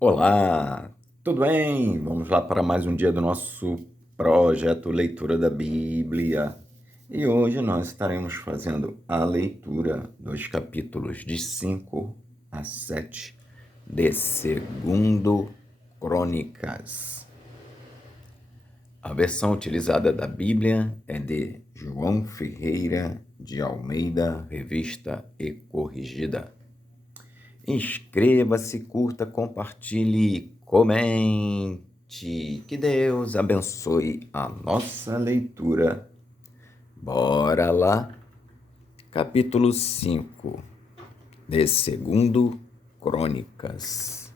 Olá, tudo bem? Vamos lá para mais um dia do nosso projeto Leitura da Bíblia. E hoje nós estaremos fazendo a leitura dos capítulos de 5 a 7 de Segundo Crônicas. A versão utilizada da Bíblia é de João Ferreira de Almeida, revista e corrigida. Inscreva-se, curta, compartilhe, comente. Que Deus abençoe a nossa leitura. Bora lá. Capítulo 5 de Segundo Crônicas.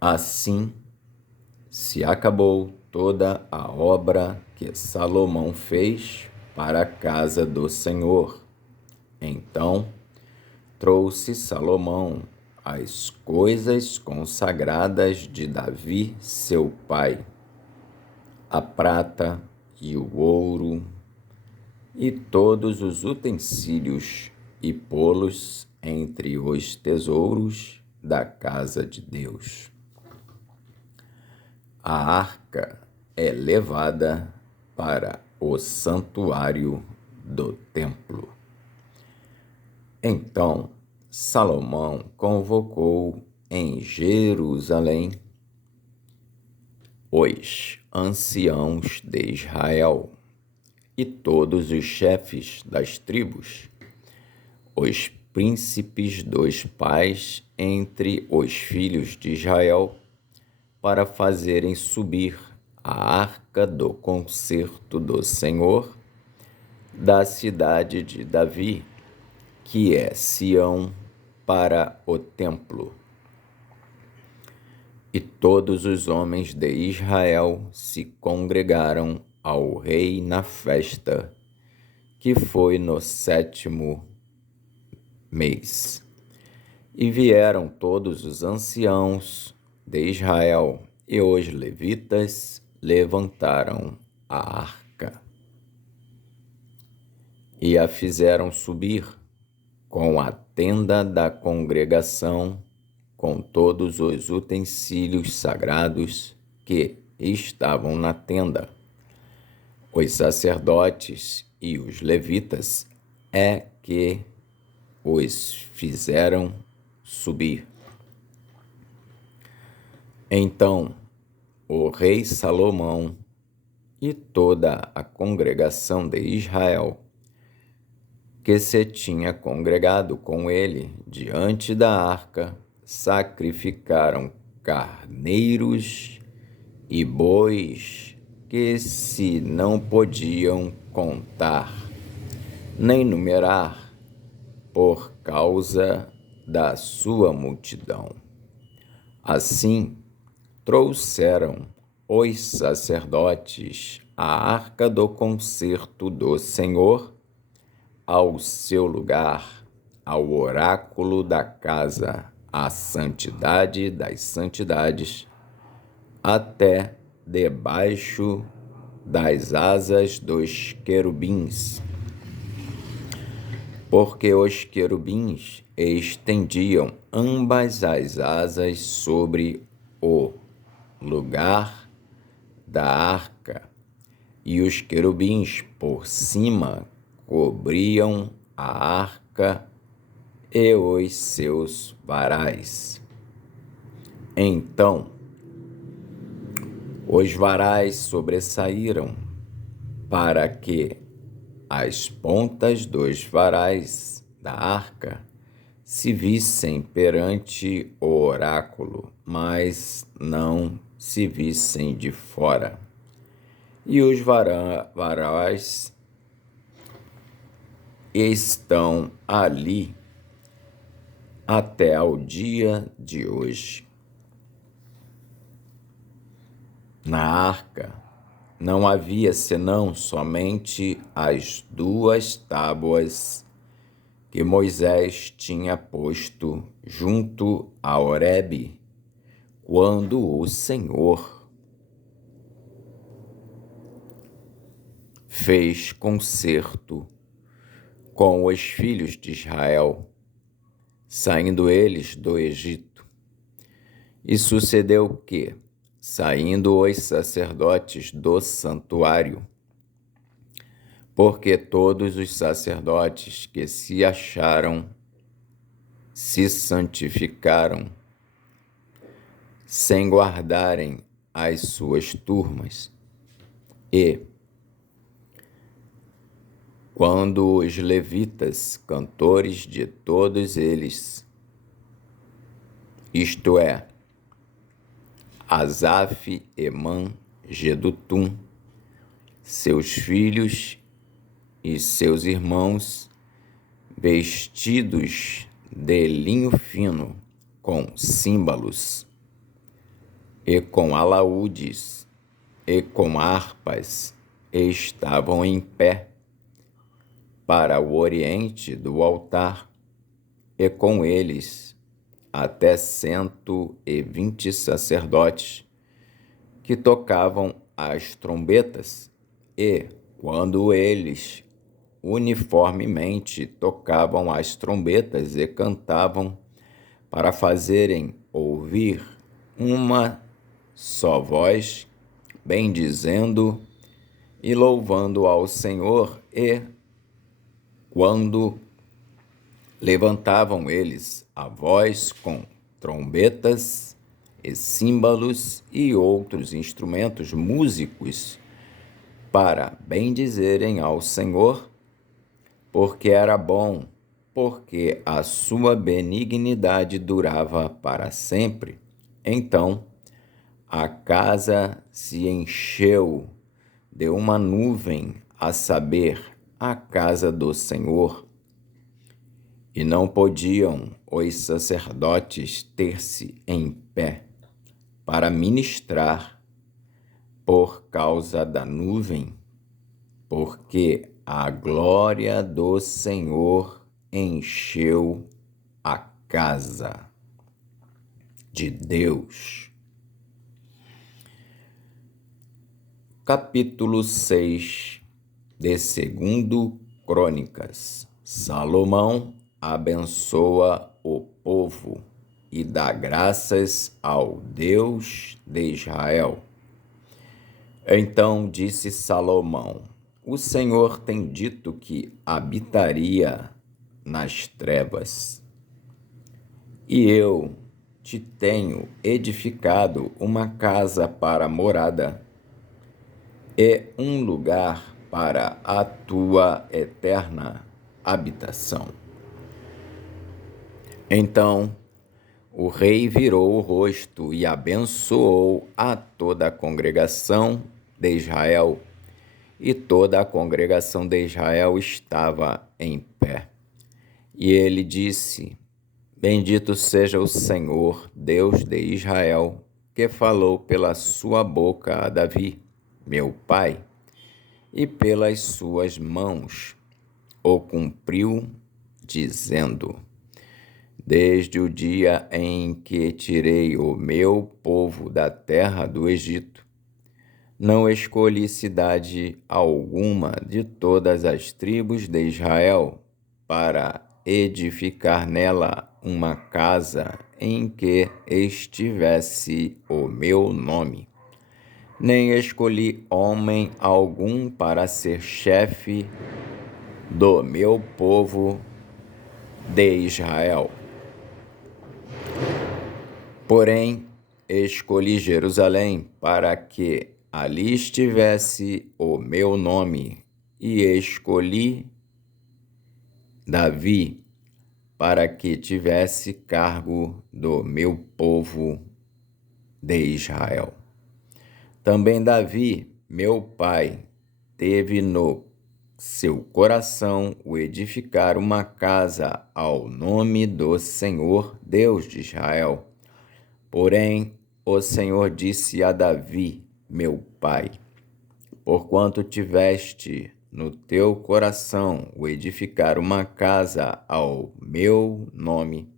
Assim se acabou toda a obra que Salomão fez para a casa do Senhor. Então trouxe Salomão as coisas consagradas de Davi, seu pai, a prata e o ouro, e todos os utensílios, e pô-los entre os tesouros da casa de Deus. A arca é levada para o santuário do templo. Então Salomão convocou em Jerusalém os anciãos de Israel e todos os chefes das tribos, os príncipes dos pais entre os filhos de Israel, para fazerem subir a arca do concerto do Senhor da cidade de Davi, que é Sião, para o templo. E todos os homens de Israel se congregaram ao rei na festa, que foi no 7º mês. E vieram todos os anciãos de Israel, e os levitas levantaram a arca e a fizeram subir com a tenda da congregação, com todos os utensílios sagrados que estavam na tenda. Os sacerdotes e os levitas é que os fizeram subir. Então o rei Salomão e toda a congregação de Israel, que se tinha congregado com ele diante da arca, sacrificaram carneiros e bois que se não podiam contar nem numerar por causa da sua multidão. Assim trouxeram os sacerdotes a arca do concerto do Senhor ao seu lugar, ao oráculo da casa, à santidade das santidades, até debaixo das asas dos querubins, porque os querubins estendiam ambas as asas sobre o lugar da arca, e os querubins por cima cobriam a arca e os seus varais. Então os varais sobressaíram, para que as pontas dos varais da arca se vissem perante o oráculo, mas não se vissem de fora. E os varais estão ali até ao dia de hoje. Na arca não havia senão somente as 2 tábuas que Moisés tinha posto junto a Horebe, quando o Senhor fez concerto com os filhos de Israel, saindo eles do Egito. E sucedeu que, saindo os sacerdotes do santuário, porque todos os sacerdotes que se acharam se santificaram, sem guardarem as suas turmas. E, quando os levitas, cantores de todos eles, isto é, Asaf, Emã, Jedutum, seus filhos e seus irmãos, vestidos de linho fino, com símbolos, e com alaúdes, e com harpas, estavam em pé para o oriente do altar, e com eles até 120 sacerdotes que tocavam as trombetas, e, quando eles uniformemente tocavam as trombetas e cantavam para fazerem ouvir uma só voz, bendizendo e louvando ao Senhor, e, quando levantavam eles a voz com trombetas e símbolos e outros instrumentos músicos para bendizerem ao Senhor, porque era bom, porque a sua benignidade durava para sempre. Então a casa se encheu de uma nuvem, a saber, a casa do Senhor, e não podiam os sacerdotes ter-se em pé para ministrar por causa da nuvem, porque a glória do Senhor encheu a casa de Deus. Capítulo 6 de 2 Crônicas. Salomão abençoa o povo e dá graças ao Deus de Israel. Então disse Salomão: o Senhor tem dito que habitaria nas trevas, e eu te tenho edificado uma casa para morada e um lugar para a tua eterna habitação. Então o rei virou o rosto e abençoou a toda a congregação de Israel, e toda a congregação de Israel estava em pé. E ele disse: bendito seja o Senhor, Deus de Israel, que falou pela sua boca a Davi, meu pai, e pelas suas mãos o cumpriu, dizendo: desde o dia em que tirei o meu povo da terra do Egito, não escolhi cidade alguma de todas as tribos de Israel para edificar nela uma casa em que estivesse o meu nome, nem escolhi homem algum para ser chefe do meu povo de Israel. Porém, escolhi Jerusalém para que ali estivesse o meu nome, e escolhi Davi para que tivesse cargo do meu povo de Israel. Também Davi, meu pai, teve no seu coração o edificar uma casa ao nome do Senhor, Deus de Israel. Porém, o Senhor disse a Davi, meu pai: porquanto tiveste no teu coração o edificar uma casa ao meu nome,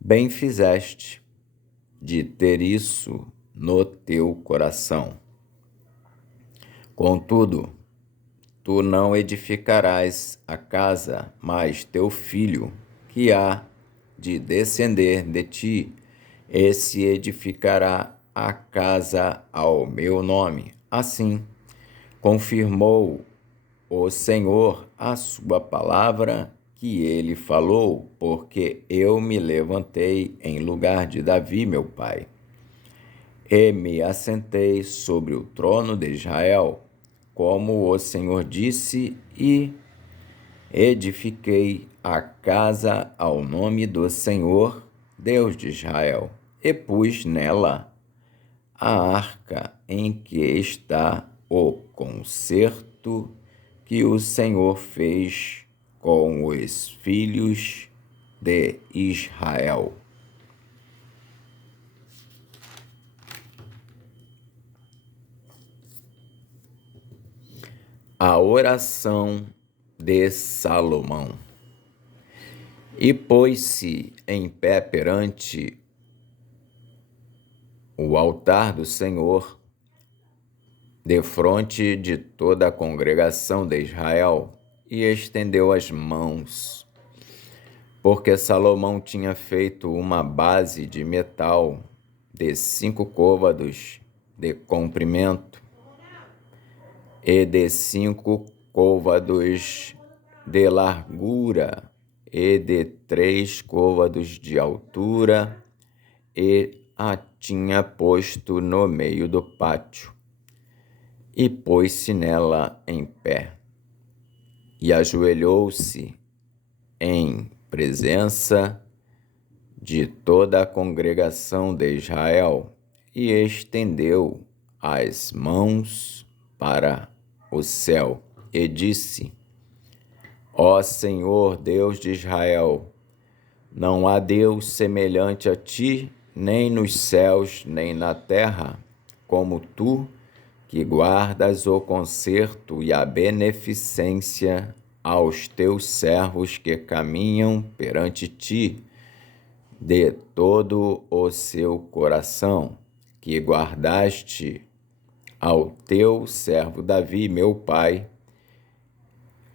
bem fizeste de ter isso no teu coração. Contudo, tu não edificarás a casa, mas teu filho, que há de descender de ti, esse edificará a casa ao meu nome. Assim, confirmou o Senhor a sua palavra que ele falou, porque eu me levantei em lugar de Davi, meu pai, e me assentei sobre o trono de Israel, como o Senhor disse, e edifiquei a casa ao nome do Senhor, Deus de Israel, e pus nela a arca em que está o concerto que o Senhor fez com os filhos de Israel. A oração de Salomão. E pôs-se em pé perante o altar do Senhor, defronte de toda a congregação de Israel, e estendeu as mãos, porque Salomão tinha feito uma base de metal de 5 côvados de comprimento e de 5 côvados de largura e de 3 côvados de altura, e a tinha posto no meio do pátio, e pôs-se nela em pé, e ajoelhou-se em presença de toda a congregação de Israel, e estendeu as mãos para o céu, e disse: Ó Senhor, Deus de Israel, não há Deus semelhante a ti, nem nos céus, nem na terra, como tu, que guardas o conserto e a beneficência aos teus servos que caminham perante ti de todo o seu coração, que guardaste ao teu servo Davi, meu pai,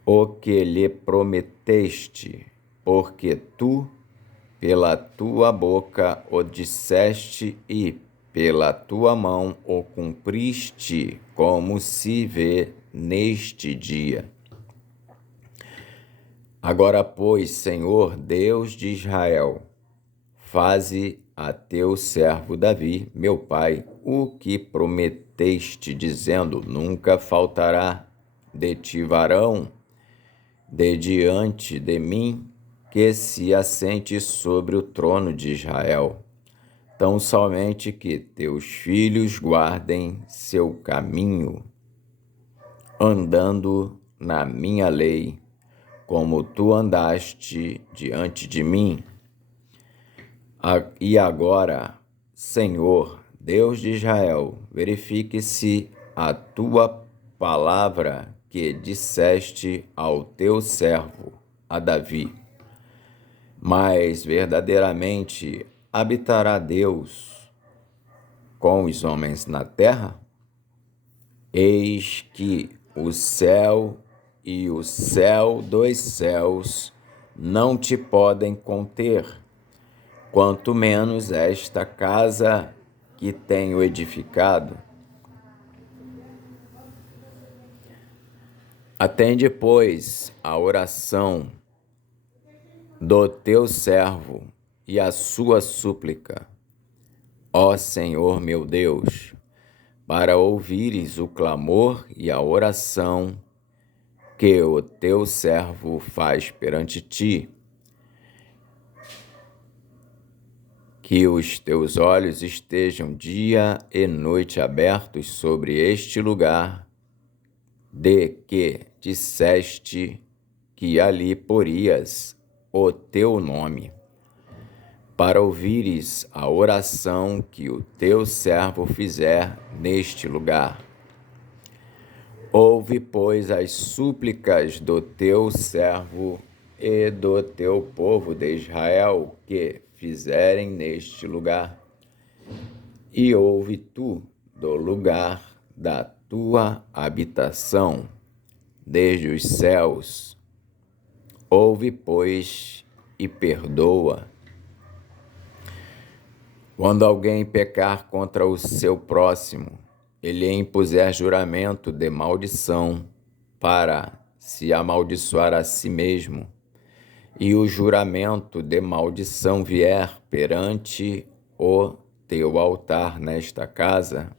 o que lhe prometeste, porque tu, pela tua boca o disseste e pela tua mão o cumpriste, como se vê neste dia. Agora, pois, Senhor, Deus de Israel, faze a teu servo Davi, meu pai, o que prometeste, dizendo: nunca faltará de ti varão de diante de mim que se assente sobre o trono de Israel, tão somente que teus filhos guardem seu caminho, andando na minha lei, como tu andaste diante de mim. E agora, Senhor, Deus de Israel, verifique-se a tua palavra que disseste ao teu servo, a Davi. Mas verdadeiramente habitará Deus com os homens na terra? Eis que o céu e o céu dos céus não te podem conter, quanto menos esta casa que tenho edificado. Atende, pois, a oração do teu servo e a sua súplica, ó Senhor meu Deus, para ouvires o clamor e a oração que o teu servo faz perante ti. Que os teus olhos estejam dia e noite abertos sobre este lugar, de que disseste que ali porias o teu nome, para ouvires a oração que o teu servo fizer neste lugar. Ouve, pois, as súplicas do teu servo e do teu povo de Israel que fizerem neste lugar, e ouve tu do lugar da tua habitação, desde os céus. Ouve, pois, e perdoa Quando alguém pecar contra o seu próximo, ele impuser juramento de maldição para se amaldiçoar a si mesmo, e o juramento de maldição vier perante o teu altar nesta casa,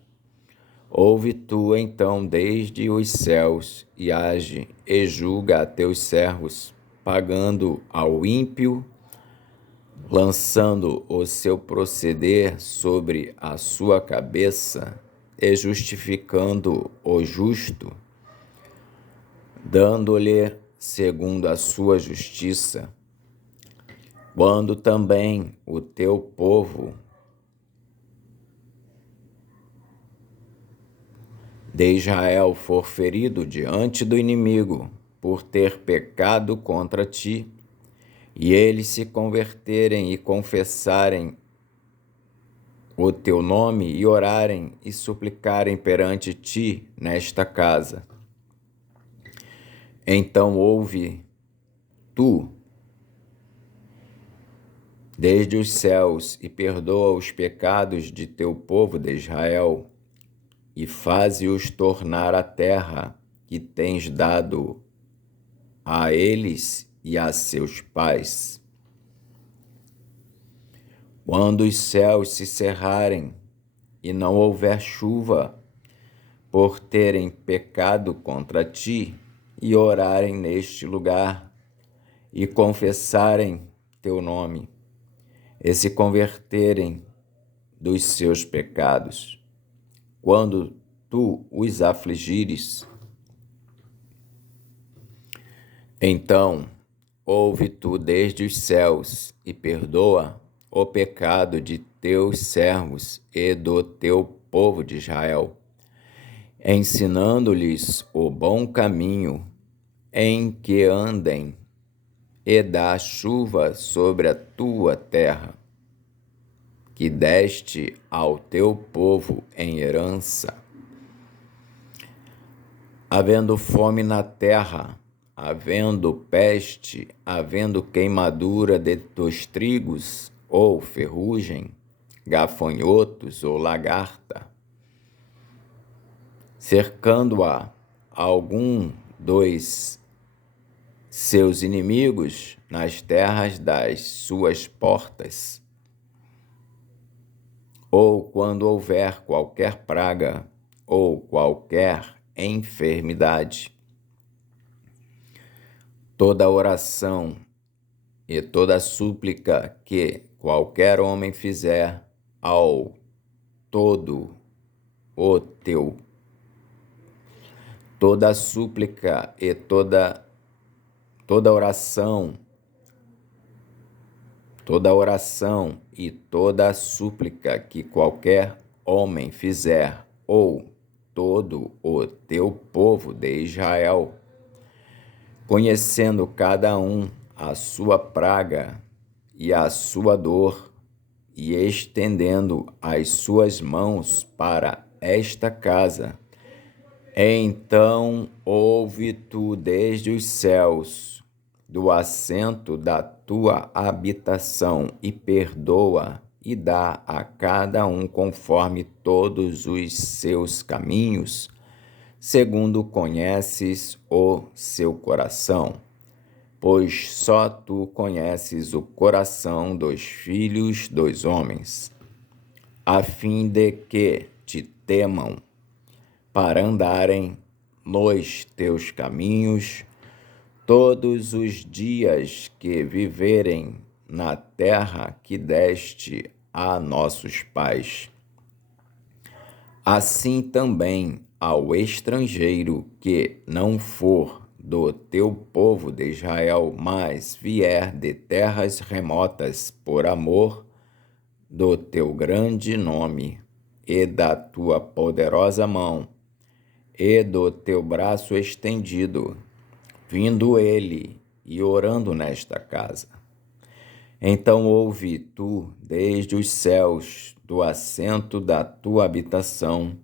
ouve tu então desde os céus e age e julga a teus servos, pagando ao ímpio, lançando o seu proceder sobre a sua cabeça e justificando o justo, dando-lhe segundo a sua justiça. Quando também o teu povo de Israel for ferido diante do inimigo por ter pecado contra ti, e eles se converterem e confessarem o teu nome e orarem e suplicarem perante ti nesta casa, então ouve tu desde os céus e perdoa os pecados de teu povo de Israel e faze-os tornar a terra que tens dado a eles e a seus pais. Quando os céus se cerrarem e não houver chuva, por terem pecado contra ti, e orarem neste lugar, e confessarem teu nome, e se converterem dos seus pecados, quando tu os afligires, então ouve tu desde os céus e perdoa o pecado de teus servos e do teu povo de Israel, ensinando-lhes o bom caminho em que andem, e dá chuva sobre a tua terra, que deste ao teu povo em herança. Havendo fome na terra, havendo peste, havendo queimadura dos trigos, ou ferrugem, gafanhotos ou lagarta, cercando-a algum dos seus inimigos nas terras das suas portas, ou quando houver qualquer praga ou qualquer enfermidade, toda oração e toda súplica que qualquer homem fizer ao todo o teu, toda súplica e toda oração e toda súplica que qualquer homem fizer, ou todo o teu povo de Israel, conhecendo cada um a sua praga e a sua dor, e estendendo as suas mãos para esta casa, então ouve tu desde os céus, do assento da tua habitação, e perdoa e dá a cada um conforme todos os seus caminhos, segundo conheces o seu coração, pois só tu conheces o coração dos filhos dos homens, a fim de que te temam, para andarem nos teus caminhos todos os dias que viverem na terra que deste a nossos pais. Assim também ao estrangeiro que não for do teu povo de Israel, mas vier de terras remotas por amor do teu grande nome e da tua poderosa mão e do teu braço estendido, vindo ele e orando nesta casa. Então ouve tu desde os céus, do assento da tua habitação,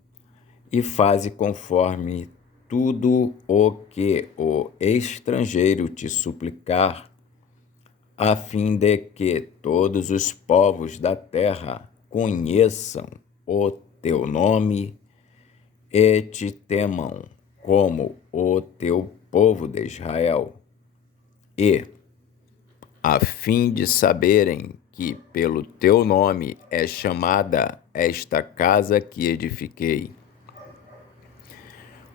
e faze conforme tudo o que o estrangeiro te suplicar, a fim de que todos os povos da terra conheçam o teu nome e te temam como o teu povo de Israel, e, a fim de saberem que pelo teu nome é chamada esta casa que edifiquei,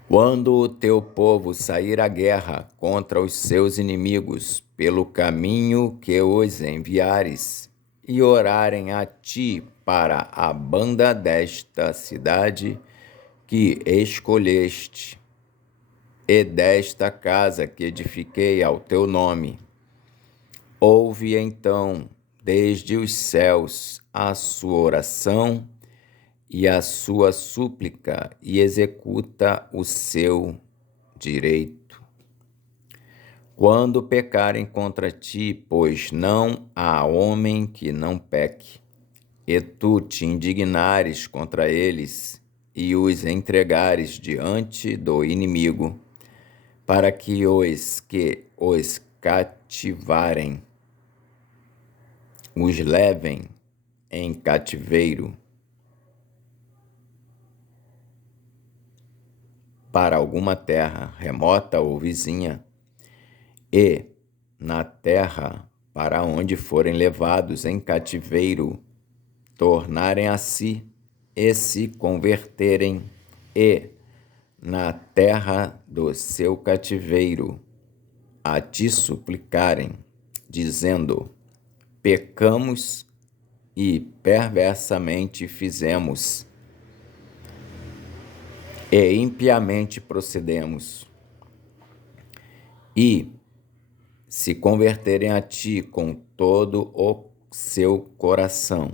quando o teu povo sair à guerra contra os seus inimigos pelo caminho que os enviares, e orarem a ti para a banda desta cidade que escolheste, e desta casa que edifiquei ao teu nome, ouve então desde os céus a sua oração e a sua súplica, e executa o seu direito. Quando pecarem contra ti, pois não há homem que não peque, e tu te indignares contra eles e os entregares diante do inimigo, para que os cativarem os levem em cativeiro para alguma terra remota ou vizinha, e na terra para onde forem levados em cativeiro tornarem a si e se converterem, e na terra do seu cativeiro a te suplicarem, dizendo: pecamos e perversamente fizemos, e impiamente procedemos, e se converterem a ti com todo o seu coração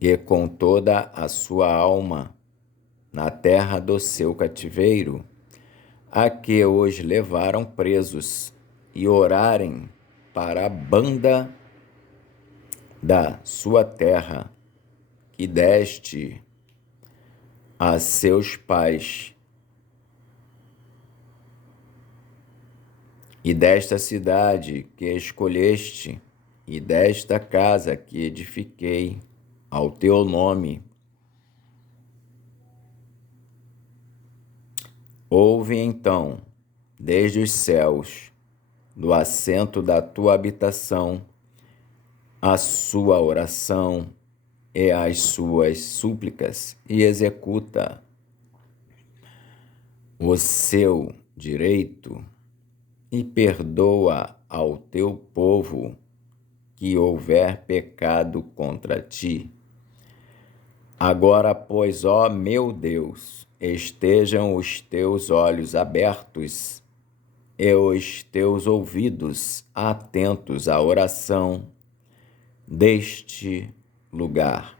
e com toda a sua alma, na terra do seu cativeiro, a que os levaram presos, e orarem para a banda da sua terra, que deste a seus pais, e desta cidade que escolheste, e desta casa que edifiquei ao teu nome, ouve então desde os céus, do assento da tua habitação, a sua oração e as suas súplicas, e executa o seu direito, e perdoa ao teu povo que houver pecado contra ti. Agora, pois, ó meu Deus, estejam os teus olhos abertos e os teus ouvidos atentos à oração deste lugar.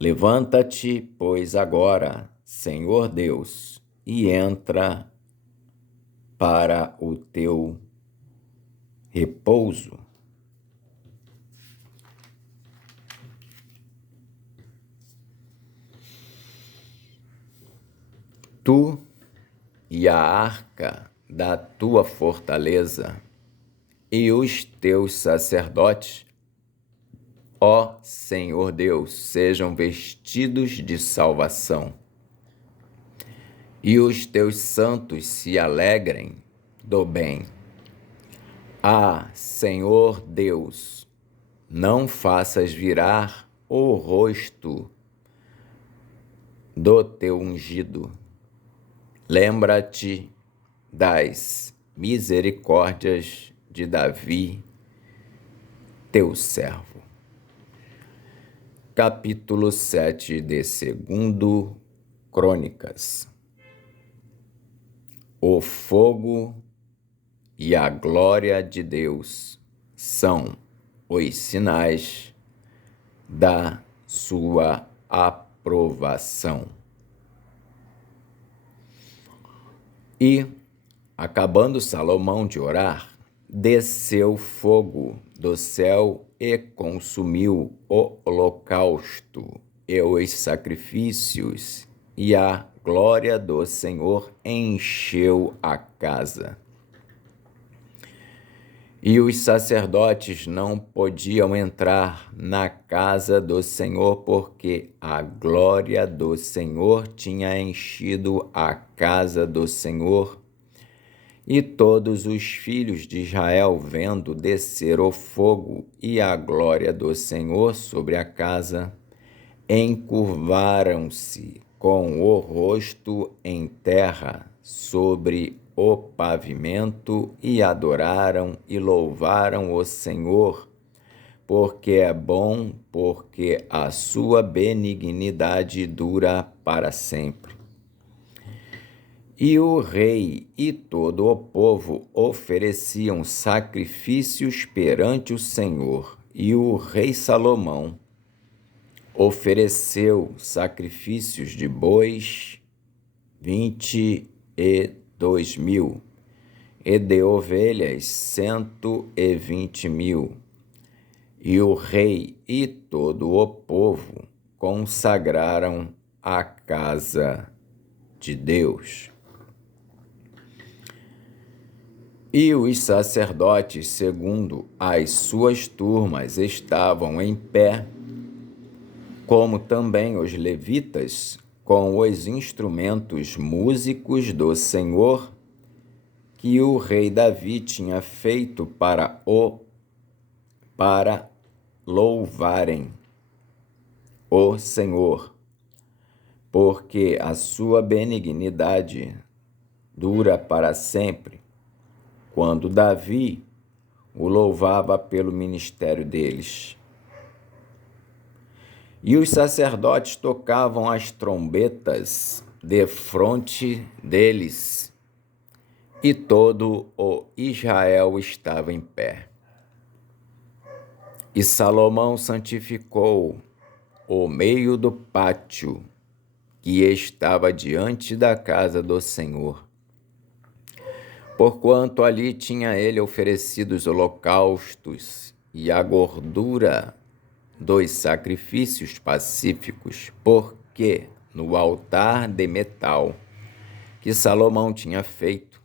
Levanta-te, pois, agora, Senhor Deus, e entra para o teu repouso. Tu e a arca da tua fortaleza, e os teus sacerdotes, ó Senhor Deus, sejam vestidos de salvação, e os teus santos se alegrem do bem. Ah, Senhor Deus, não faças virar o rosto do teu ungido. Lembra-te das misericórdias de Davi, teu servo. Capítulo 7 de 2 Crônicas. O fogo e a glória de Deus são os sinais da sua aprovação. E, acabando Salomão de orar, desceu fogo do céu e consumiu o holocausto e os sacrifícios, e a glória do Senhor encheu a casa. E os sacerdotes não podiam entrar na casa do Senhor, porque a glória do Senhor tinha enchido a casa do Senhor. E todos os filhos de Israel, vendo descer o fogo e a glória do Senhor sobre a casa, encurvaram-se com o rosto em terra sobre o pavimento e adoraram e louvaram o Senhor, porque é bom, porque a sua benignidade dura para sempre. E o rei e todo o povo ofereciam sacrifícios perante o Senhor, e o rei Salomão ofereceu sacrifícios de bois 22.000, e de ovelhas 120.000. E o rei e todo o povo consagraram a casa de Deus. E os sacerdotes, segundo as suas turmas, estavam em pé, como também os levitas, com os instrumentos músicos do Senhor, que o rei Davi tinha feito para louvarem o Senhor, porque a sua benignidade dura para sempre, quando Davi o louvava pelo ministério deles. E os sacerdotes tocavam as trombetas defronte deles, e todo o Israel estava em pé. E Salomão santificou o meio do pátio que estava diante da casa do Senhor, porquanto ali tinha ele oferecido os holocaustos e a gordura dos sacrifícios pacíficos, porque no altar de metal que Salomão tinha feito,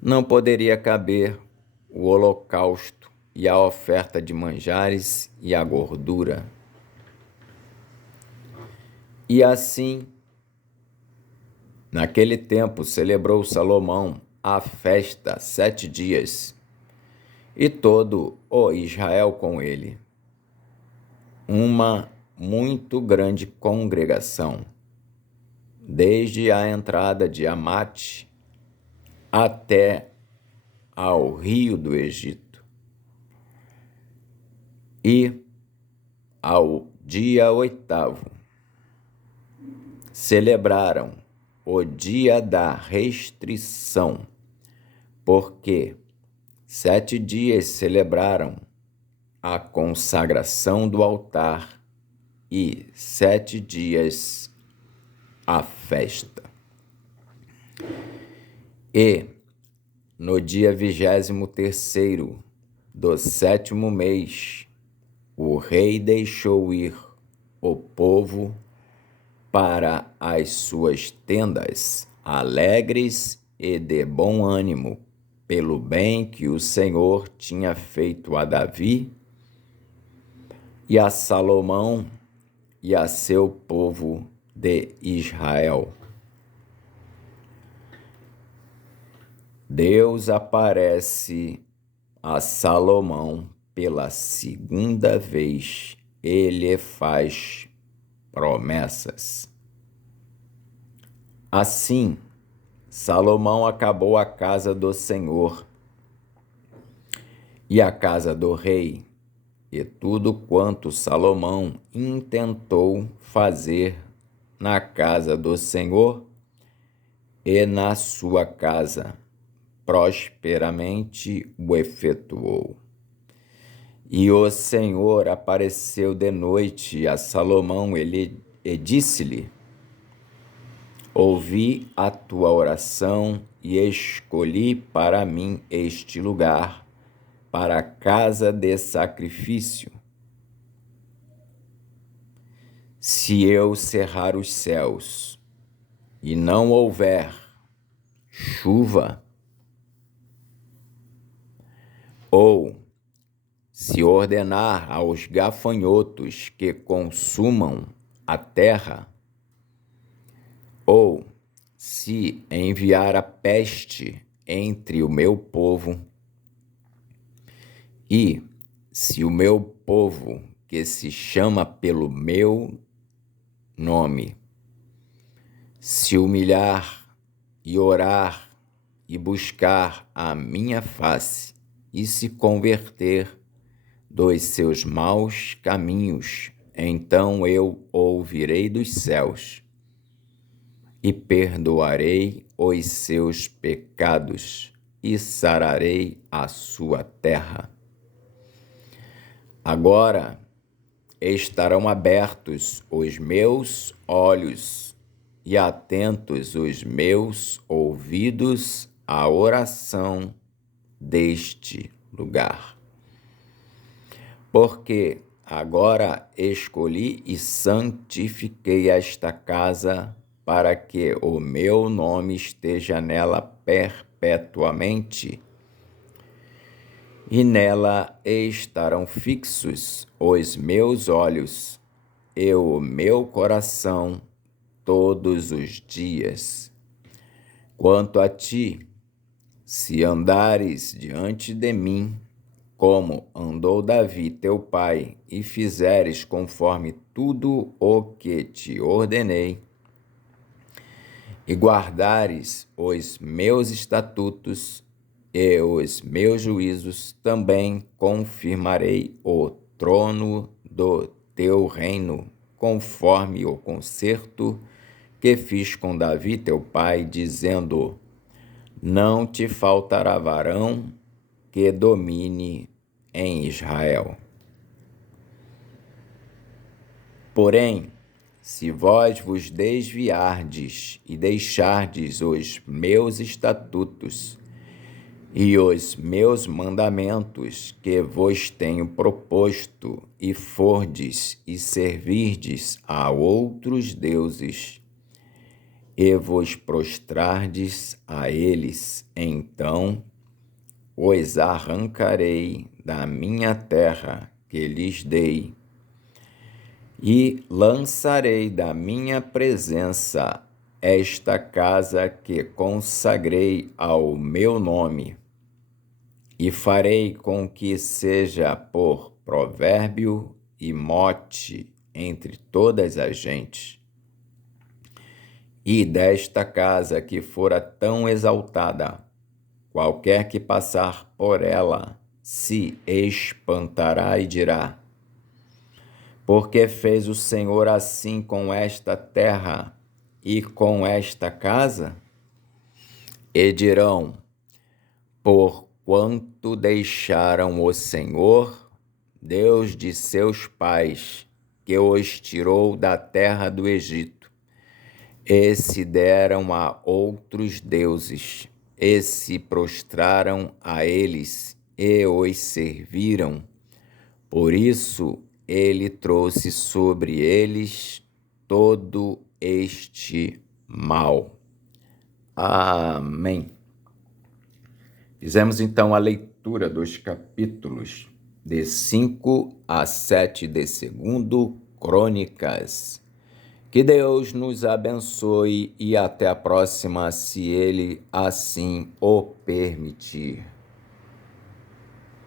não poderia caber o holocausto e a oferta de manjares e a gordura. E assim, naquele tempo, celebrou Salomão a festa 7 dias, e todo o Israel com ele, uma muito grande congregação, desde a entrada de Amate até ao rio do Egito. E ao dia 8º, celebraram o dia da restrição, porque 7 dias celebraram a consagração do altar e 7 dias a festa. E no dia 23º do 7º mês, o rei deixou ir o povo para as suas tendas, alegres e de bom ânimo, pelo bem que o Senhor tinha feito a Davi e a Salomão e a seu povo de Israel. Deus aparece a Salomão pela 2ª vez. Ele faz promessas. Assim, Salomão acabou a casa do Senhor e a casa do rei, e tudo quanto Salomão intentou fazer na casa do Senhor e na sua casa, prosperamente o efetuou. E o Senhor apareceu de noite a Salomão e disse-lhe: ouvi a tua oração e escolhi para mim este lugar, para a casa de sacrifício. Se eu cerrar os céus e não houver chuva, Ou, se ordenar aos gafanhotos que consumam a terra, ou se enviar a peste entre o meu povo, e se o meu povo, que se chama pelo meu nome, se humilhar e orar e buscar a minha face e se converter dos seus maus caminhos, então eu ouvirei dos céus e perdoarei os seus pecados e sararei a sua terra. Agora estarão abertos os meus olhos e atentos os meus ouvidos à oração deste lugar. Porque agora escolhi e santifiquei esta casa para que o meu nome esteja nela perpetuamente, e nela estarão fixos os meus olhos e o meu coração todos os dias. Quanto a ti, se andares diante de mim, como andou Davi teu pai, e fizeres conforme tudo o que te ordenei, e guardares os meus estatutos e os meus juízos, também confirmarei o trono do teu reino, conforme o concerto que fiz com Davi teu pai, dizendo: não te faltará varão que domine em Israel. Porém, se vós vos desviardes e deixardes os meus estatutos e os meus mandamentos que vos tenho proposto, e fordes e servirdes a outros deuses, e vos prostrardes a eles, então os arrancarei da minha terra que lhes dei, e lançarei da minha presença esta casa que consagrei ao meu nome, e farei com que seja por provérbio e mote entre todas as gentes. E desta casa que fora tão exaltada, qualquer que passar por ela se espantará e dirá: porque fez o Senhor assim com esta terra e com esta casa? E dirão: porquanto deixaram o Senhor, Deus de seus pais, que os tirou da terra do Egito, e se deram a outros deuses, e se prostraram a eles, e os serviram. Por isso ele trouxe sobre eles todo este mal. Amém. Fizemos então a leitura dos capítulos de 5 a 7 de 2 Crônicas. Que Deus nos abençoe e até a próxima, se Ele assim o permitir.